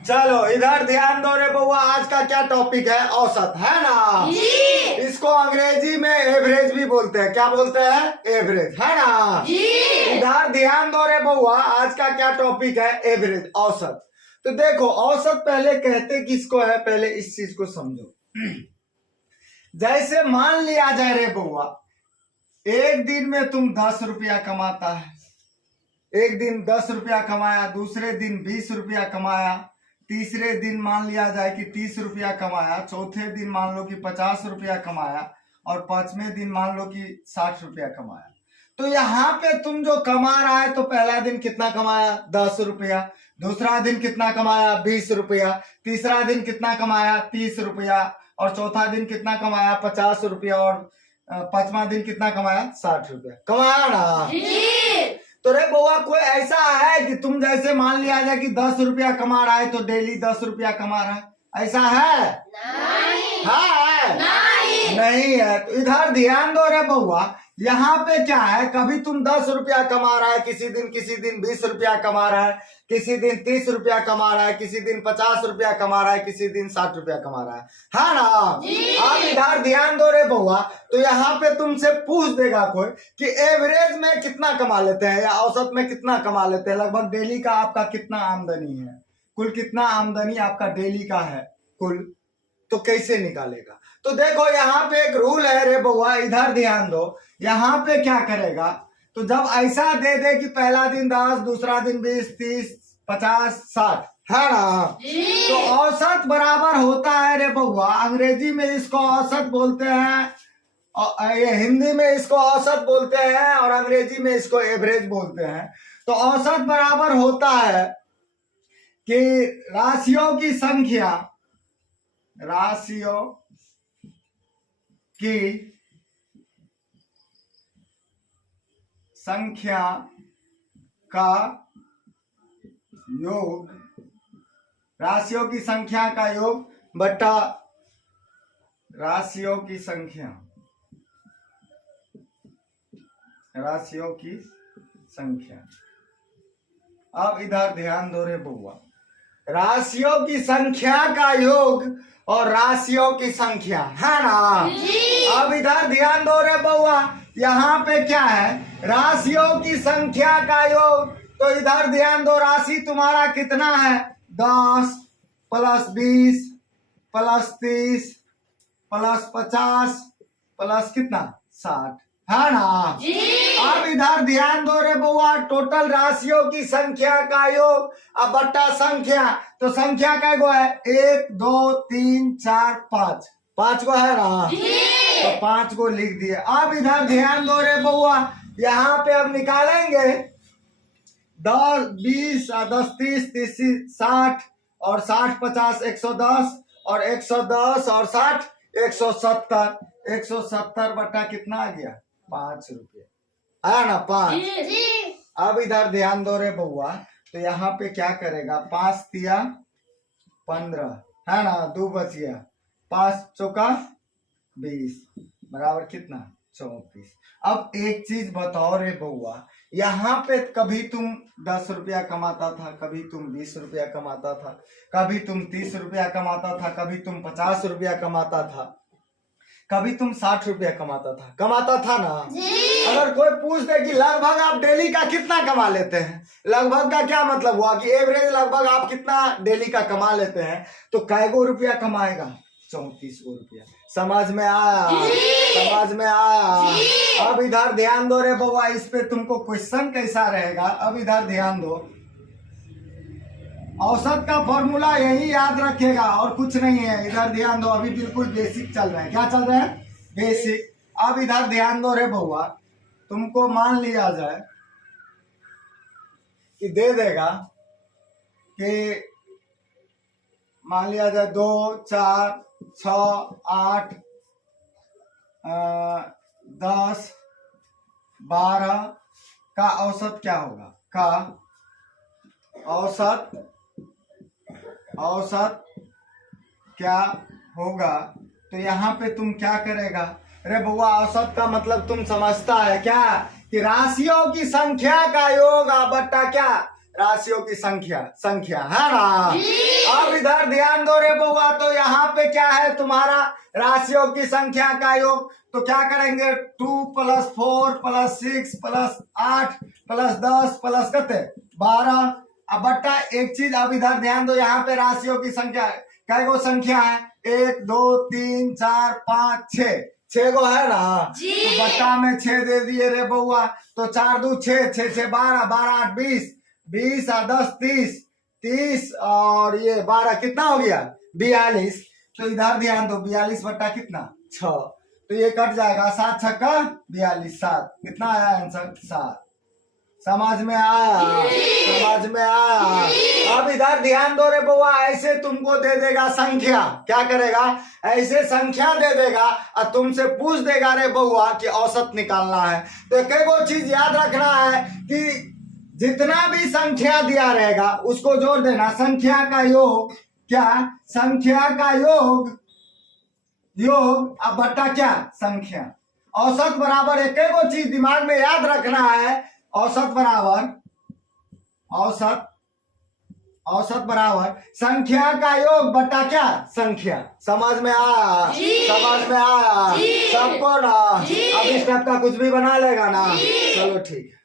चलो इधर ध्यान दो रे बउआ, आज का क्या टॉपिक है? औसत, है ना जी। इसको अंग्रेजी में एवरेज भी बोलते हैं। क्या बोलते हैं? एवरेज, है ना जी। इधर ध्यान दो रे बउआ, आज का क्या टॉपिक है? एवरेज, औसत। तो देखो औसत पहले कहते किसको है, पहले इस चीज को समझो। जैसे मान लिया जाए रे बउआ, एक दिन में तुम 10 रुपया कमाता है, एक दिन 10 रुपया कमाया, दूसरे दिन 20 रुपया कमाया, तीसरे दिन मान लिया जाए कि 30 रुपया कमाया, चौथे दिन मान लो कि 50 रुपया कमाया, और पांचवें दिन मान लो कि 60 रुपया कमाया। तो यहाँ पे तुम जो कमा रहा है, तो पहला दिन कितना कमाया? 10 रुपया। दूसरा दिन कितना कमाया? 20 रुपया। तीसरा दिन कितना कमाया? 30 रुपया। और चौथा दिन कितना कमाया? 50 रुपया। और पांचवा दिन कितना कमाया? 60 रुपया कमाया ना। तो रे बउआ, कोई ऐसा है कि तुम जैसे मान लिया जाए कि 10 रुपया कमा रहा है तो डेली 10 रुपया कमा रहा है? ऐसा है? नहीं। है? नहीं है। तो इधर ध्यान दो रे बउआ, यहाँ पे क्या है, कभी तुम 10 रुपया कमा रहा है, किसी दिन 20 रुपया कमा रहा है, किसी दिन 30 रुपया कमा रहा है, किसी दिन 50 रुपया कमा रहा है, किसी दिन 60 रुपया कमा रहा है ना। अब इधर ध्यान दो रे बउआ, तो यहाँ पे तुमसे पूछ देगा कोई कि एवरेज में कितना कमा लेते हैं या औसत में कितना कमा लेते हैं, लगभग डेली का आपका कितना आमदनी है, कुल कितना आमदनी आपका डेली का है कुल, तो कैसे निकालेगा? तो देखो यहाँ पे एक रूल है रे बउआ, इधर ध्यान दो। यहाँ पे क्या करेगा, तो जब ऐसा दे दे कि पहला दिन 10, दूसरा दिन 20, 30, 50, 60, है ना, तो औसत बराबर होता है रे बउआ, अंग्रेजी में इसको औसत बोलते हैं, और ये हिंदी में इसको औसत बोलते हैं, और अंग्रेजी में इसको एवरेज बोलते हैं। तो औसत बराबर होता है कि राशियों की संख्या का योग, राशियों की संख्या का योग बटा राशियों की संख्या। अब इधर ध्यान दो रे बउआ, राशियों की संख्या का योग और राशियों की संख्या, है ना। अब इधर ध्यान दो रे बउआ, यहाँ पे क्या है, राशियों की संख्या का योग। तो इधर ध्यान दो, राशि तुम्हारा कितना है? 10 प्लस 20 प्लस 30 प्लस 50 प्लस कितना? 60, है ना। अब इधर ध्यान दो रे बउआ, टोटल राशियों की संख्या का योग अब बट्टा संख्या, तो संख्या का गो है 1 2 3 4 5, 5 गो है ना, तो 5 को लिख दिए। अब इधर ध्यान दो रे बउआ, यहाँ पे अब निकालेंगे 10 20 10 30 30 60, और 60 50 110, और 110 और 60 170, 170 बट्टा कितना आ गया? 5 रुपये, है ना, 5। अब इधर ध्यान दो रे बउआ, तो यहाँ पे क्या करेगा, 5 तिया 15, है ना, 2 बच गया, 5 चौका 20 बराबर कितना? 34। अब एक चीज बताओ रे बउआ, यहाँ पे कभी तुम 10 रुपया कमाता था, कभी तुम 20 रुपया कमाता था, कभी तुम 30 रुपया कमाता था, कभी तुम 50 रुपया कमाता था, कभी तुम 60 रुपया कमाता था ना। अगर कोई पूछ दे कि लगभग आप डेली का कितना कमा लेते हैं, लगभग का क्या मतलब हुआ कि एवरेज लगभग आप कितना डेली का कमा लेते हैं, तो कैगो रुपया कमाएगा? 34 रुपया। समझ में आया? समझ में आया? अब इधर ध्यान दो रे बउआ, इस पे तुमको क्वेश्चन कैसा रहेगा। अब इधर ध्यान दो, औसत का फॉर्मूला यही याद रखेगा और कुछ नहीं है। इधर ध्यान दो, अभी बिल्कुल बेसिक चल रहा है। क्या चल रहा है? बेसिक। अब इधर ध्यान दो रे बउआ, तुमको मान लिया जाए कि दे देगा कि मान लिया जाए 2 4 6 8 10 12 का औसत क्या होगा? का औसत क्या होगा? तो यहाँ पे तुम क्या करेगा? अरे बउआ, औसत का मतलब तुम समझता है क्या कि राशियों की संख्या का योग बट्टा क्या? राशियों की संख्या संख्या है ना। अब इधर ध्यान दो रे बउआ, तो यहाँ पे क्या है तुम्हारा राशियों की संख्या का योग। तो क्या करेंगे 2 + 4 + 6 + 8 + 10 + कते 12। अब बट्टा एक चीज, अब इधर ध्यान दो, यहाँ पे राशियों की संख्या कै गो संख्या है 1 2 3 4 5 6 6 गो है ना। तो बट्टा में 6 दे दिए रे बउआ, तो 4 2 6 6 6 12 12 8 20 20 और 10 30 30 और ये 12 कितना हो गया 42। तो इधर ध्यान दो 42 बट्टा कितना 6, तो ये कट जाएगा 7 छक्का 42 7, कितना आया आंसर 7। समझ में आया, समझ में आया। अब इधर ध्यान दो रे बउआ, ऐसे तुमको दे देगा संख्या, क्या करेगा ऐसे संख्या दे देगा और तुमसे पूछ देगा रे बउआ कि औसत निकालना है। तो एक वो चीज याद रखना है कि जितना भी संख्या दिया रहेगा उसको जोड़ देना, संख्या का योग क्या, संख्या का योग योग अब बट्टा क्या संख्या। औसत बराबर एक वो चीज दिमाग में याद रखना है, औसत बराबर औसत बराबर संख्या का योग बटा क्या संख्या। समझ में आया, समझ में आया सबको ना। अब इस टाइप का कुछ भी बना लेगा ना, चलो ठीक है।